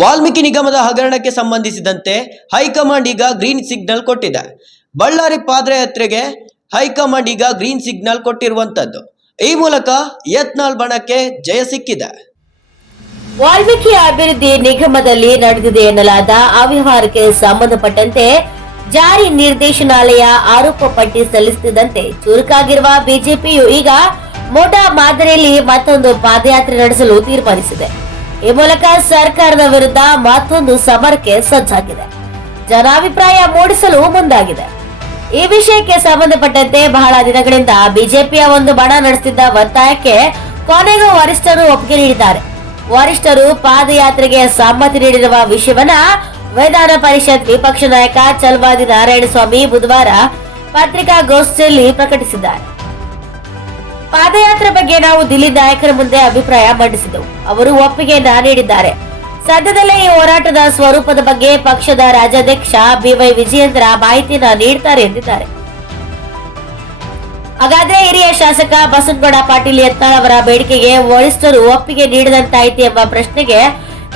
ವಾಲ್ಮೀಕಿ ನಿಗಮದ ಹಗರಣಕ್ಕೆ ಸಂಬಂಧಿಸಿದಂತೆ ಹೈಕಮಾಂಡ್ ಈಗ ಗ್ರೀನ್ ಸಿಗ್ನಲ್ ಕೊಟ್ಟಿದೆ. ಬಳ್ಳಾರಿ ಪಾದಯಾತ್ರೆಗೆ ಹೈಕಮಾಂಡ್ ಈಗ ಗ್ರೀನ್ ಸಿಗ್ನಲ್ ಕೊಟ್ಟಿರುವಂತದ್ದು ಈ ಮೂಲಕ ಯತ್ನಾಲ್ ಬಣಕ್ಕೆ ಜಯ ಸಿಕ್ಕಿದೆ. ವಾಲ್ಮೀಕಿ ಅಭಿವೃದ್ಧಿ ನಿಗಮದಲ್ಲಿ ನಡೆದಿದೆ ಎನ್ನಲಾದ ಅವ್ಯವಹಾರಕ್ಕೆ ಸಂಬಂಧಪಟ್ಟಂತೆ ಜಾರಿ ನಿರ್ದೇಶನಾಲಯ ಆರೋಪ ಪಟ್ಟಿ ಸಲ್ಲಿಸುತ್ತಿದ್ದಂತೆ ಚುರುಕಾಗಿರುವ ಬಿಜೆಪಿಯು ಈಗ ಮೋಟಾ ಮಾದರಿಯಲ್ಲಿ ಮತ್ತೊಂದು ಪಾದಯಾತ್ರೆ ನಡೆಸಲು ತೀರ್ಮಾನಿಸಿದೆ. ಈ ಮೂಲಕ ಸರ್ಕಾರದ ವಿರುದ್ಧ ಮತ್ತೊಂದು ಸಮರಕ್ಕೆ ಸಜ್ಜಾಗಿದೆ. ಜನಾಭಿಪ್ರಾಯ ಮೂಡಿಸಲು ಮುಂದಾಗಿದೆ. ಈ ವಿಷಯಕ್ಕೆ ಸಂಬಂಧಪಟ್ಟಂತೆ ಬಹಳ ದಿನಗಳಿಂದ ಬಿಜೆಪಿಯ ಒಂದು ಬಣ ನಡೆಸುತ್ತಿದ್ದ ಒತ್ತಾಯಕ್ಕೆ ಕೊನೆಗೂ ವರಿಷ್ಠರು ಒಪ್ಪಿಗೆ ನೀಡಿದ್ದಾರೆ. ವರಿಷ್ಠರು ಪಾದಯಾತ್ರೆಗೆ ಸಮ್ಮತಿ ನೀಡಿರುವ ವಿಷಯವನ್ನ ವಿಧಾನ ಪರಿಷತ್ ವಿಪಕ್ಷ ನಾಯಕ ಚಲವಾದಿ ನಾರಾಯಣಸ್ವಾಮಿ ಬುಧವಾರ ಪತ್ರಿಕಾಗೋಷ್ಠಿಯಲ್ಲಿ ಪ್ರಕಟಿಸಿದ್ದಾರೆ. ಪಾದಯಾತ್ರೆ ಬಗ್ಗೆ ನಾವು ದಿಲ್ಲಿ ನಾಯಕರ ಮುಂದೆ ಅಭಿಪ್ರಾಯ ಮಂಡಿಸಿದೆವು. ಅವರು ಒಪ್ಪಿಗೆಯನ್ನ ನೀಡಿದ್ದಾರೆ. ಸದ್ಯದಲ್ಲೇ ಈ ಹೋರಾಟದ ಸ್ವರೂಪದ ಬಗ್ಗೆ ಪಕ್ಷದ ರಾಜ್ಯಾಧ್ಯಕ್ಷ ಬಿವೈ ವಿಜಯೇಂದ್ರ ಮಾಹಿತಿಯನ್ನ ನೀಡ್ತಾರೆ ಎಂದಿದ್ದಾರೆ. ಹಾಗಾದ್ರೆ ಹಿರಿಯ ಶಾಸಕ ಬಸನಗೌಡ ಪಾಟೀಲ್ ಯತ್ನಾಳ್ ಅವರ ಬೇಡಿಕೆಗೆ ವರಿಷ್ಠರು ಒಪ್ಪಿಗೆ ನೀಡಿದಂತಾಯಿತು ಎಂಬ ಪ್ರಶ್ನೆಗೆ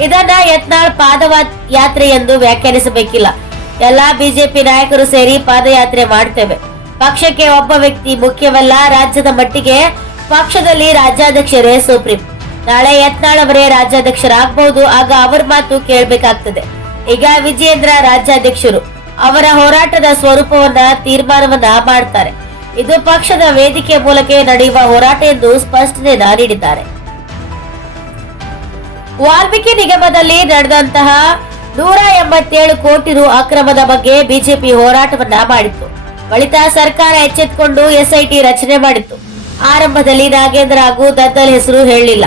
ಇದನ್ನ ಯತ್ನಾಳ್ ಪಾದವ ಯಾತ್ರೆ ಎಂದು ವ್ಯಾಖ್ಯಾನಿಸಬೇಕಿಲ್ಲ. ಎಲ್ಲಾ ಬಿಜೆಪಿ ನಾಯಕರು ಸೇರಿ ಪಾದಯಾತ್ರೆ ಮಾಡ್ತೇವೆ ಪಕ್ಷಕ್ಕೆ ಒಬ್ಬ ವ್ಯಕ್ತಿ ಮುಖ್ಯವಲ್ಲ, ರಾಜ್ಯದ ಮಟ್ಟಿಗೆ ಪಕ್ಷದಲ್ಲಿ ರಾಜ್ಯಾಧ್ಯಕ್ಷರೇ ಸುಪ್ರೀಂ. ನಾಳೆ ಯತ್ನಾಳ್ ಅವರೇ ರಾಜ್ಯಾಧ್ಯಕ್ಷರಾಗಬಹುದು ಆಗ ಅವರ ಮಾತು ಕೇಳಬೇಕಾಗ್ತದೆ. ಈಗ ವಿಜಯೇಂದ್ರ ರಾಜ್ಯಾಧ್ಯಕ್ಷರು, ಅವರ ಹೋರಾಟದ ಸ್ವರೂಪವನ್ನ, ತೀರ್ಮಾನವನ್ನ ಮಾಡ್ತಾರೆ. ಇದು ಪಕ್ಷದ ವೇದಿಕೆ ಮೂಲಕ ನಡೆಯುವ ಹೋರಾಟ ಎಂದು ಸ್ಪಷ್ಟನೆ ನೀಡಿದ್ದಾರೆ. ವಾಲ್ಮೀಕಿ ನಿಗಮದಲ್ಲಿ ನಡೆದಂತಹ ನೂರ ಎಂಬತ್ತೇಳು ಕೋಟಿ ರು ಅಕ್ರಮದ ಬಗ್ಗೆ ಬಿಜೆಪಿ ಹೋರಾಟವನ್ನ ಮಾಡಿತ್ತು. ಬಳಿಕ ಸರ್ಕಾರ ಎಚ್ಚೆತ್ತುಕೊಂಡು ಎಸ್ಐಟಿ ರಚನೆ ಮಾಡಿತ್ತು. ಆರಂಭದಲ್ಲಿ ನಾಗೇಂದ್ರ ಹಾಗೂ ದತ್ತಲ್ ಹೆಸರು ಹೇಳಲಿಲ್ಲ.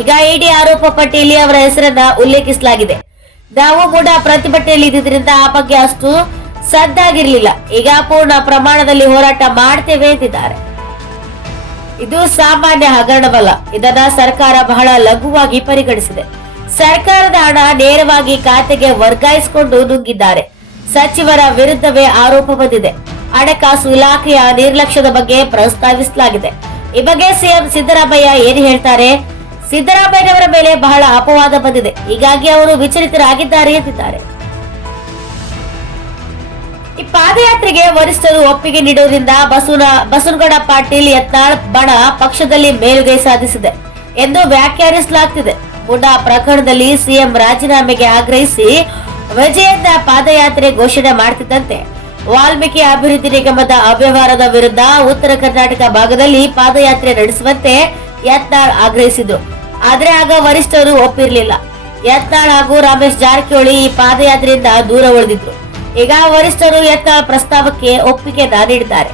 ಈಗ ಇಡಿ ಆರೋಪ ಪಟ್ಟಿಯಲ್ಲಿ ಅವರ ಹೆಸರನ್ನ ಉಲ್ಲೇಖಿಸಲಾಗಿದೆ. ನಾವು ಕೂಡ ಪ್ರತಿಭಟನೆಯಲ್ಲಿ ಇದ್ದಿದ್ರಿಂದ ಆ ಬಗ್ಗೆ ಅಷ್ಟು ಸದ್ದಾಗಿರಲಿಲ್ಲ. ಈಗ ಪೂರ್ಣ ಪ್ರಮಾಣದಲ್ಲಿ ಹೋರಾಟ ಮಾಡ್ತೇವೆ ಎಂದಿದ್ದಾರೆ. ಇದು ಸಾಮಾನ್ಯ ಹಗರಣವಲ್ಲ. ಇದನ್ನ ಸರ್ಕಾರ ಬಹಳ ಲಘುವಾಗಿ ಪರಿಗಣಿಸಿದೆ. ಸರ್ಕಾರದ ಹಣ ನೇರವಾಗಿ ಖಾತೆಗೆ ವರ್ಗಾಯಿಸಿಕೊಂಡು ನುಗ್ಗಿದ್ದಾರೆ ಸಚಿವರ ವಿರುದ್ಧವೇ ಆರೋಪ ಬಂದಿದೆ. ಹಣಕಾಸು ಇಲಾಖೆಯ ನಿರ್ಲಕ್ಷ್ಯದ ಬಗ್ಗೆ ಪ್ರಸ್ತಾವಿಸಲಾಗಿದೆ. ಈ ಬಗ್ಗೆ ಸಿಎಂ ಸಿದ್ದರಾಮಯ್ಯ ಏನು ಹೇಳ್ತಾರೆ? ಸಿದ್ದರಾಮಯ್ಯನವರ ಮೇಲೆ ಬಹಳ ಅಪವಾದ ಬಂದಿದೆ. ಹೀಗಾಗಿ ಅವರು ವಿಚಲಿತರಾಗಿದ್ದಾರೆ ಎಂದಿದ್ದಾರೆ. ಈ ಪಾದಯಾತ್ರೆಗೆ ವರಿಷ್ಠರು ಒಪ್ಪಿಗೆ ನೀಡುವುದರಿಂದ ಬಸವನ, ಬಸವನಗೌಡ ಪಾಟೀಲ್ ಯತ್ನಾಳ್ ಬಣ ಪಕ್ಷದಲ್ಲಿ ಮೇಲುಗೈ ಸಾಧಿಸಿದೆ ಎಂದು ವ್ಯಾಖ್ಯಾನಿಸಲಾಗ್ತಿದೆ. ಮುಂಡಾ ಪ್ರಕರಣದಲ್ಲಿ ಸಿಎಂ ರಾಜೀನಾಮೆಗೆ ಆಗ್ರಹಿಸಿ ವಿಜಯದ ಪಾದಯಾತ್ರೆ ಘೋಷಣೆ ಮಾಡ್ತಿದ್ದಂತೆ ವಾಲ್ಮೀಕಿ ಅಭಿವೃದ್ಧಿ ನಿಗಮದ ಅವ್ಯವಹಾರದ ವಿರುದ್ಧ ಉತ್ತರ ಕರ್ನಾಟಕ ಭಾಗದಲ್ಲಿ ಪಾದಯಾತ್ರೆ ನಡೆಸುವಂತೆ ಯತ್ನಾಳ್ ಆಗ್ರಹಿಸಿದ್ರು ಆದ್ರೆ ಆಗ ವರಿಷ್ಠರು ಒಪ್ಪಿರಲಿಲ್ಲ. ಯತ್ನಾಳ್ ಹಾಗೂ ರಮೇಶ್ ಜಾರಕಿಹೊಳಿ ಈ ಪಾದಯಾತ್ರೆಯಿಂದ ದೂರ ಉಳಿದಿದ್ರು. ಈಗ ವರಿಷ್ಠರು ಯತ್ನಾಳ್ ಪ್ರಸ್ತಾವಕ್ಕೆ ಒಪ್ಪಿಗೆ ನೀಡಿದ್ದಾರೆ.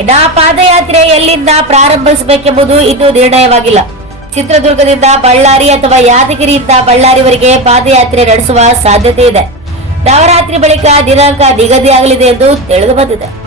ಇನ್ನ ಪಾದಯಾತ್ರೆ ಎಲ್ಲಿಂದ ಪ್ರಾರಂಭಿಸಬೇಕೆಂಬುದು ಇದು ನಿರ್ಣಯವಾಗಿಲ್ಲ. ಚಿತ್ರದುರ್ಗದಿಂದ ಬಳ್ಳಾರಿ ಅಥವಾ ಯಾದಗಿರಿಯಿಂದ ಬಳ್ಳಾರಿವರೆಗೆ ಪಾದಯಾತ್ರೆ ನಡೆಸುವ ಸಾಧ್ಯತೆ ಇದೆ. ನವರಾತ್ರಿ ಬಳಿಕ ದಿನಾಂಕ ನಿಗದಿಯಾಗಲಿದೆ ಎಂದು ತಿಳಿದು ಬಂದಿದೆ.